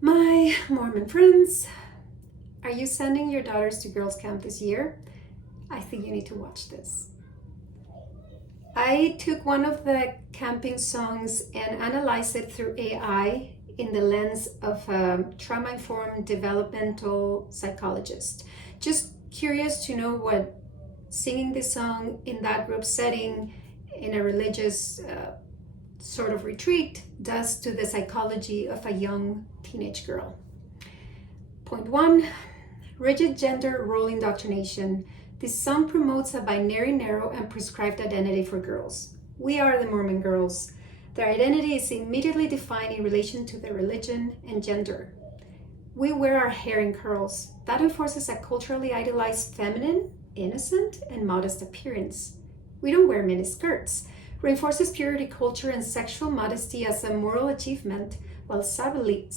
My Mormon friends, are you sending your daughters to girls' camp this year? I think you need to watch this. I took one of the camping songs and analyzed it through AI in the lens of a trauma-informed developmental psychologist. Just curious to know what singing this song in that group setting in a religious sort of retreat does to the psychology of a young teenage girl. Point one, rigid gender role indoctrination. This song promotes a binary, narrow, and prescribed identity for girls. We are the Mormon girls. Their identity is immediately defined in relation to their religion and gender. We wear our hair in curls. That enforces a culturally idealized feminine, innocent, and modest appearance. We don't wear mini skirts. Reinforces purity culture and sexual modesty as a moral achievement, while subtly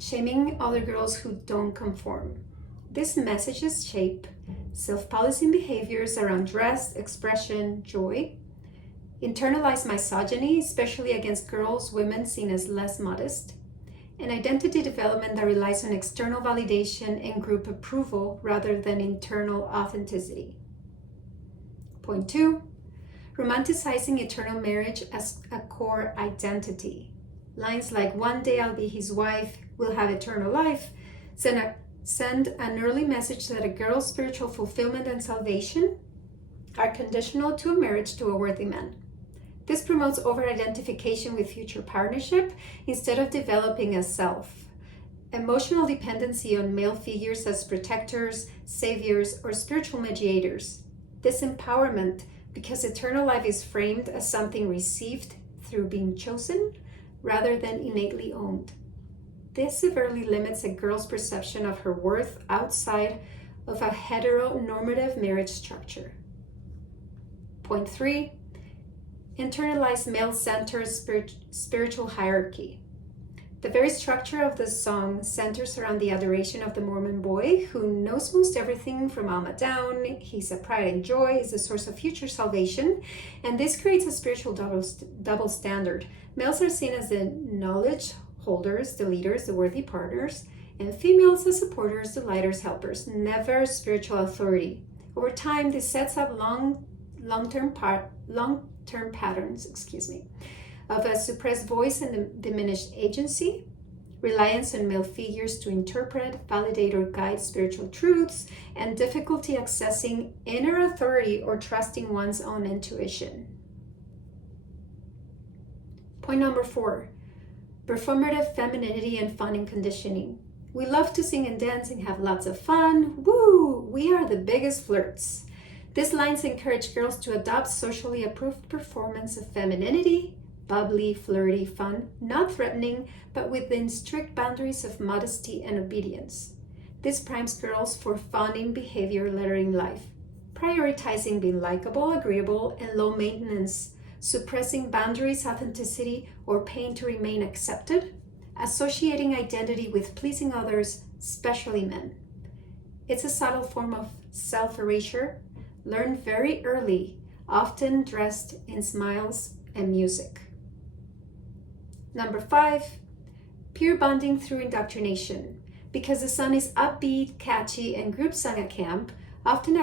shaming other girls who don't conform. These messages shape self-policing behaviors around dress, expression, joy, internalized misogyny, especially against girls, women seen as less modest, and identity development that relies on external validation and group approval rather than internal authenticity. Point two, romanticizing eternal marriage as a core identity. Lines like, "One day I'll be his wife, we'll have eternal life," send an early message that a girl's spiritual fulfillment and salvation are conditional to a marriage to a worthy man. This promotes over-identification with future partnership instead of developing a self. Emotional dependency on male figures as protectors, saviors, or spiritual mediators. Disempowerment because eternal life is framed as something received through being chosen rather than innately owned. This severely limits a girl's perception of her worth outside of a heteronormative marriage structure. Point three, internalized male-centered spiritual hierarchy. The very structure of the song centers around the adoration of the Mormon boy who knows most everything from Alma down. He's a pride and joy, is a source of future salvation, and this creates a spiritual double standard. Males are seen as the knowledge holders, the leaders, the worthy partners, and females as supporters, the lighters, helpers, never spiritual authority. Over time, this sets up long-term patterns, of a suppressed voice and diminished agency, reliance on male figures to interpret, validate, or guide spiritual truths, and difficulty accessing inner authority or trusting one's own intuition. Point number four, performative femininity and fun and conditioning. We love to sing and dance and have lots of fun. Woo! We are the biggest flirts. These lines encourage girls to adopt socially approved performance of femininity, bubbly, flirty, fun, not threatening, but within strict boundaries of modesty and obedience. This primes girls for fun in behavior later in life, prioritizing being likable, agreeable, and low maintenance, suppressing boundaries, authenticity, or pain to remain accepted, associating identity with pleasing others, especially men. It's a subtle form of self-erasure, learned very early, often dressed in smiles and music. Number five, peer bonding through indoctrination. Because the song is upbeat, catchy, and group sung at camp, often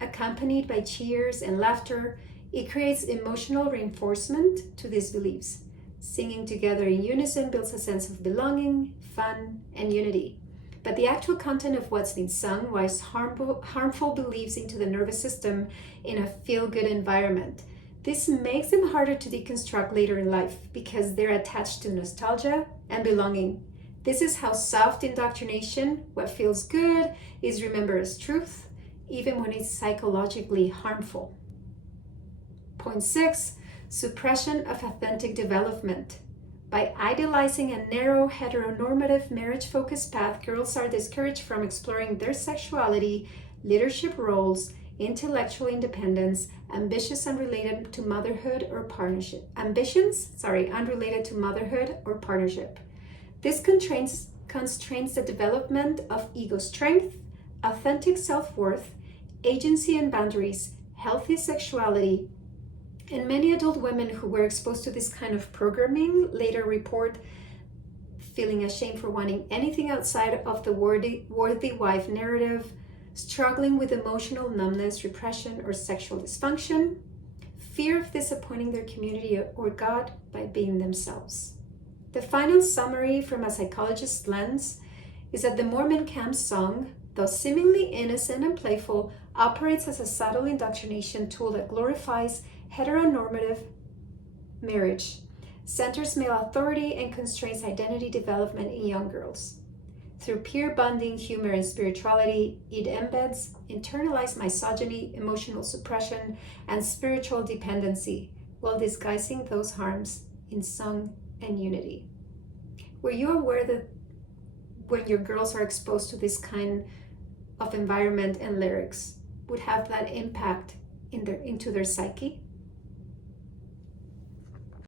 accompanied by cheers and laughter, it creates emotional reinforcement to these beliefs. Singing together in unison builds a sense of belonging, fun, and unity. But the actual content of what's been sung wires harmful beliefs into the nervous system in a feel-good environment. This makes them harder to deconstruct later in life because they're attached to nostalgia and belonging. This is how soft indoctrination, what feels good, is remembered as truth, even when it's psychologically harmful. Point six, suppression of authentic development. By idealizing a narrow, heteronormative, marriage-focused path, girls are discouraged from exploring their sexuality, leadership roles, intellectual independence, ambitions unrelated to motherhood or partnership. This constrains the development of ego strength, authentic self-worth, agency and boundaries, healthy sexuality, And many adult women who were exposed to this kind of programming later report feeling ashamed for wanting anything outside of the worthy wife narrative, struggling with emotional numbness, repression, or sexual dysfunction, fear of disappointing their community or God by being themselves. The final summary from a psychologist's lens is that the Mormon camp song, though seemingly innocent and playful, operates as a subtle indoctrination tool that glorifies heteronormative marriage, centers male authority, and constrains identity development in young girls. Through peer bonding, humor, and spirituality, it embeds internalized misogyny, emotional suppression, and spiritual dependency while disguising those harms in song and unity. Were you aware that when your girls are exposed to this kind of environment and lyrics would have that impact into their psyche?